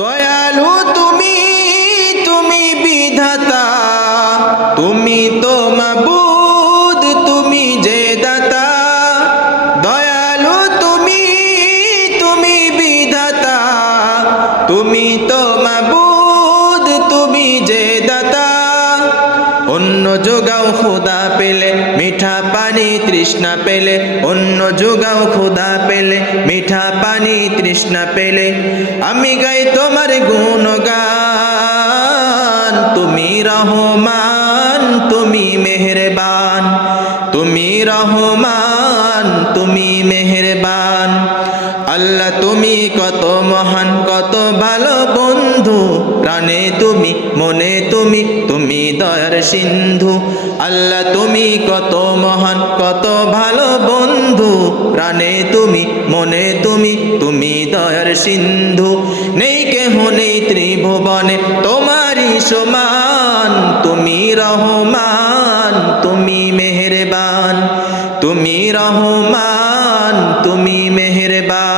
দয়ালু তুমি, তুমি বিধাতা, তুমি তো মাবুদ, তুমি যে দাতা। দয়ালু তুমি, তুমি বিধাতা, তুমি তো মাবুদ, তুমি যে দাতা। অন্য যোগাও খোদা পেলে মিঠা পানি তৃষ্ণা পেলে, অন্য যোগাও খোদা পেলে মিঠা পানি তৃষ্ণা পেলে। আমি গাই তোমার গুণগান, তুমি রহমান, তুমি মেহেরবান, তুমি রহমান, তুমি মেহেরবান। আল্লাহ তুমি কত মহান, কত ভালো বন্ধু, প্রাণে তুমি মনে তুমি, তুমি দয়ার সিন্ধু। আল্লাহ তুমি কত মহান, কত ভালো বন্ধু, প্রাণে তুমি মনে তুমি, তুমি দয়ার সিন্ধু। নেই কেহ নেই ত্রিভুবনে তোমারই সমান, তুমি রহমান, তুমি মেহেরবান, তুমি রহমান, তুমি মেহেরবান।